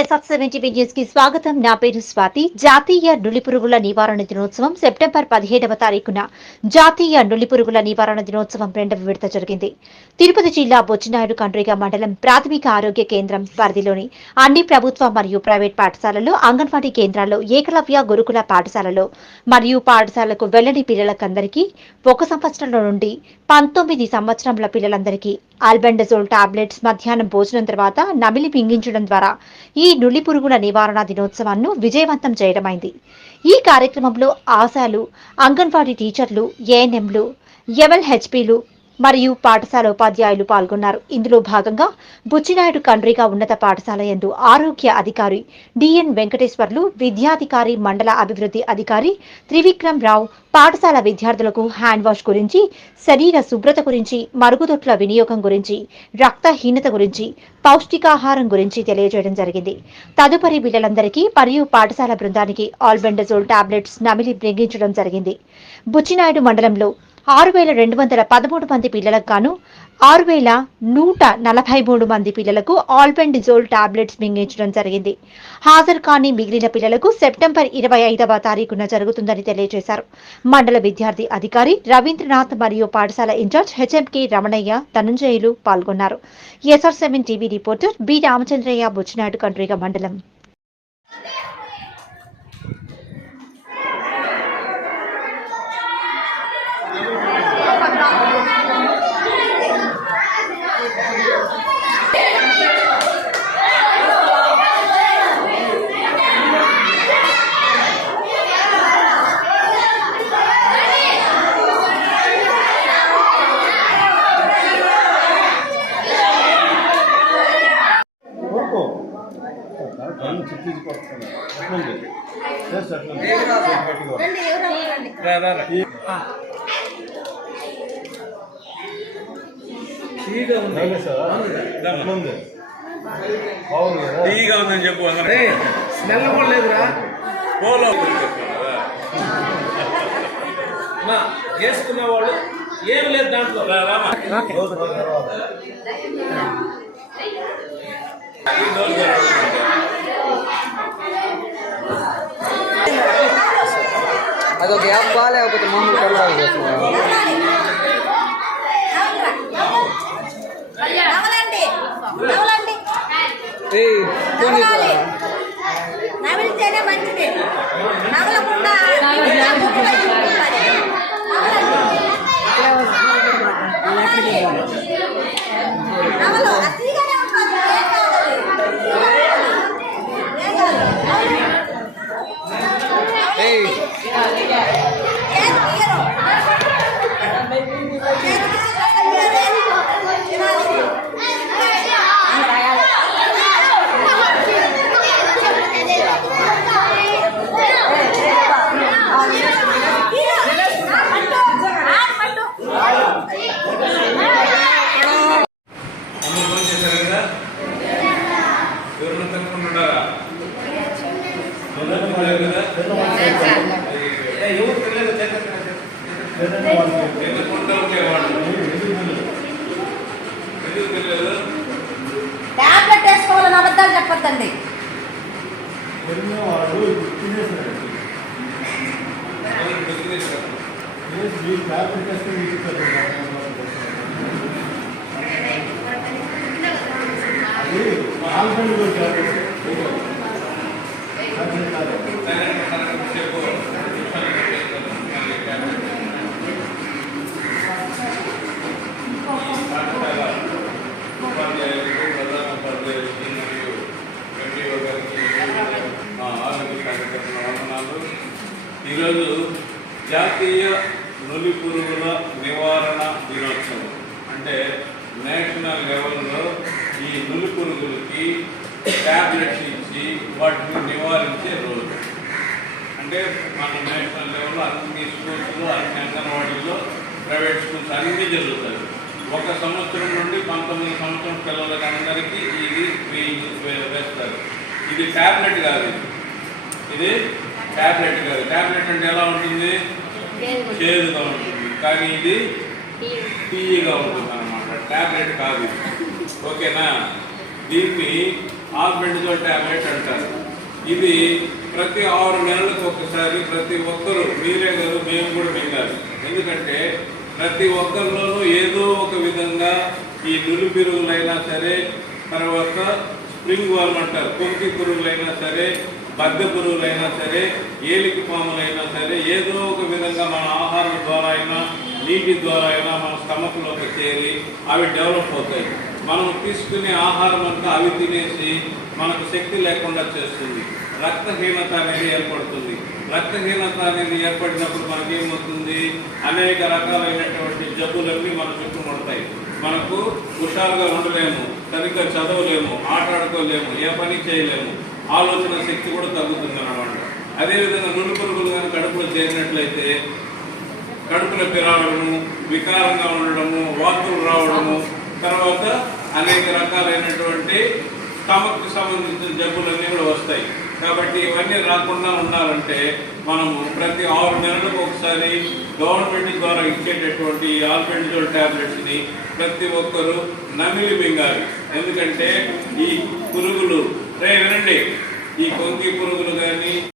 SR seventy న్యూస్కి స్వాగతం. నా పేరు స్వాతి. జాతీయ నులిపురుగుల నివారణ దినోత్సవం సెప్టెంబర్ పదిహేడవ తారీఖున జాతీయ నులిపురుగుల నివారణ దినోత్సవం రెండవ విడత జరిగింది. తిరుపతి జిల్లా బొచ్చినాయుడు కండ్రిగ మండలం ప్రాథమిక ఆరోగ్య కేంద్రం పరిధిలోని అన్ని ప్రభుత్వ మరియు ప్రైవేట్ పాఠశాలలు అంగన్వాడీ కేంద్రాల్లో ఏకలవ్య గురుకుల పాఠశాలలో మరియు పాఠశాలకు వెళ్ళని పిల్లలకందరికీ ఒక సంవత్సరంలో నుండి పంతొమ్మిది సంవత్సరముల పిల్లలందరికీ ఆల్బెండజోల్ టాబ్లెట్స్ మధ్యాహ్నం భోజనం తర్వాత నమిలి మింగించడం ద్వారా ఈ నులి పురుగుల నివారణ దినోత్సవాన్ని విజయవంతం చేయడమైంది. ఈ కార్యక్రమంలో ఆశాలు అంగన్వాడీ టీచర్లు ఏఎన్ఎంలు ఎంఎల్హెచ్పీలు మరియు పాఠశాల ఉపాధ్యాయులు పాల్గొన్నారు. ఇందులో భాగంగా బుచ్చినాయుడు కండ్రిగా ఉన్నత పాఠశాల యందు ఆరోగ్య అధికారి డిఎన్ వెంకటేశ్వర్లు విద్యాధికారి మండల అభివృద్ధి అధికారి త్రివిక్రమ్ రావు పాఠశాల విద్యార్థులకు హ్యాండ్ వాష్ గురించి శరీర శుభ్రత గురించి మరుగుదొడ్ల వినియోగం గురించి రక్తహీనత గురించి పౌష్టికాహారం గురించి తెలియజేయడం జరిగింది. తదుపరి పిల్లలందరికీ మరియు పాఠశాల బృందానికి ఆల్బెండజోల్ టాబ్లెట్స్ నమిలి బ్రింగించడం జరిగింది. బుచ్చినాయుడు మండలంలో ఆరు వేల రెండు వందల పదమూడు మంది పిల్లలకు గాను ఆరు వేల నూట నలభై మూడు మంది పిల్లలకు ఆల్బెండిజోల్ టాబ్లెట్స్ మింగించడం జరిగింది. హాజరు కాని మిగిలిన పిల్లలకు సెప్టెంబర్ ఇరవై ఐదవ తారీఖున జరుగుతుందని తెలియజేశారు. మండల విద్యార్థి అధికారి రవీంద్రనాథ్ మరియు పాఠశాల ఇన్ఛార్జ్ హెచ్ఎంకే రమణయ్య ధనంజయులు పాల్గొన్నారు. SR seven TV reporter B Ramachandraiah Buchinaidu Kandriga మండలం ఊరుకో కళ్ళు చిట్టించుకొస్తాను అట్లుంది చేసి అట్లుంది చేతి గట్టిగా. రా, రా, రా. ఈ- రండి సార్. అట్లుంది. బాగుంది కదా? తీగా ఉందని చెప్పు స్మెల్ కూడా లేదురా. పోలో మా వేసుకున్న వాళ్ళు ఏం లేదు దాంట్లో. రామా అదొక యాప్ బాగాలేకపోతే మామూలు కలవాలి నవలండి నవలండి. ఏయ్ ఫోన్ నవలాలి. ఇవ్వరా? నవలితేనే మంచిది. నవలకుండా ట్యాబ్లెట్ వేసుకోవాలని అబద్ధాలు చెప్పొద్దండి. తెలిసిన ఆరోగ్య వందనాలు ఈరోజు జాతీయ నులి పురుగుల నివారణ దినోత్సవం. అంటే నేషనల్ లెవెల్లో ఈ నులి పురుగులకి ట్యాబ్లెట్స్ ఇచ్చి వాటిని నివారించే రోజు. అంటే మన నేషనల్ లెవెల్లో అన్ని స్కూల్స్లో అన్ని అంగన్వాడీల్లో ప్రైవేట్ స్కూల్స్ అన్నీ జరుగుతాయి. ఒక సంవత్సరం నుండి పంతొమ్మిది సంవత్సరం పిల్లలకి అందరికీ ఇది వేయి- వేస్తారు. ఇది ట్యాబ్లెట్ కాదు ఇది. ట్యాబ్లెట్ కాదు. ట్యాబ్లెట్ అంటే ఎలా ఉంటుంది? చేదుగా ఉంటుంది. కానీ ఇది తీయగా ఉంటుంది అనమాట ట్యాబ్లెట్ కాదు ఓకేనా? దీన్ని ఆల్బెండజోల్ టాబ్లెట్ అంటారు. ఇది ప్రతి ఆరు నెలలకు ఒకసారి ప్రతి ఒక్కరు మీరే కాదు మేము కూడా మింగాలి. ఎందుకంటే ప్రతి ఒక్కరిలోనూ ఏదో ఒక విధంగా ఈ నులి పిరుగులైనా సరే తర్వాత స్ప్రింగ్ వార్మ్ అంటారు. కొంకి పురుగులైనా సరే బద్ద పురుగులైనా సరే ఏలికి పాములైనా సరే ఏదో ఒక విధంగా మన ఆహారం ద్వారా అయినా నీటి ద్వారా అయినా మన స్టమక్లోకి చేరి అవి డెవలప్ అవుతాయి. మనం తీసుకునే ఆహారం అంతా అవి తినేసి మనకు శక్తి లేకుండా చేస్తుంది. రక్తహీనత అనేది ఏర్పడుతుంది. రక్తహీనత అనేది ఏర్పడినప్పుడు మనకేమవుతుంది? అనేక రకాలైనటువంటి జబ్బులన్నీ మన చుట్టుముడతాయి మనకు హుషారుగా ఉండలేము సరిగ్గా చదవలేము ఆటాడుకోలేము ఏ పని చేయలేము. ఆలోచన శక్తి కూడా తగ్గుతుంది అనమాట అదేవిధంగా నుండి పురుగులు కానీ కడుపులో చేరినట్లయితే కడుపులో పిరాడము వికారంగా ఉండడము వాతులు రావడము తర్వాత అనేక రకాలైనటువంటి స్టమక్కి సంబంధించిన జబ్బులన్నీ కూడా వస్తాయి. కాబట్టి ఇవన్నీ రాకుండా ఉండాలంటే మనము ప్రతి ఆరు నెలలకు ఒకసారి గవర్నమెంట్ ద్వారా ఇచ్చేటటువంటి ఆల్బెండజోల్ టాబ్లెట్స్ని ప్రతి ఒక్కరూ నమిలి మింగాలి. ఎందుకంటే ఈ పురుగులు రే వినండి. ఈ కొంకి పురుగులు కానీ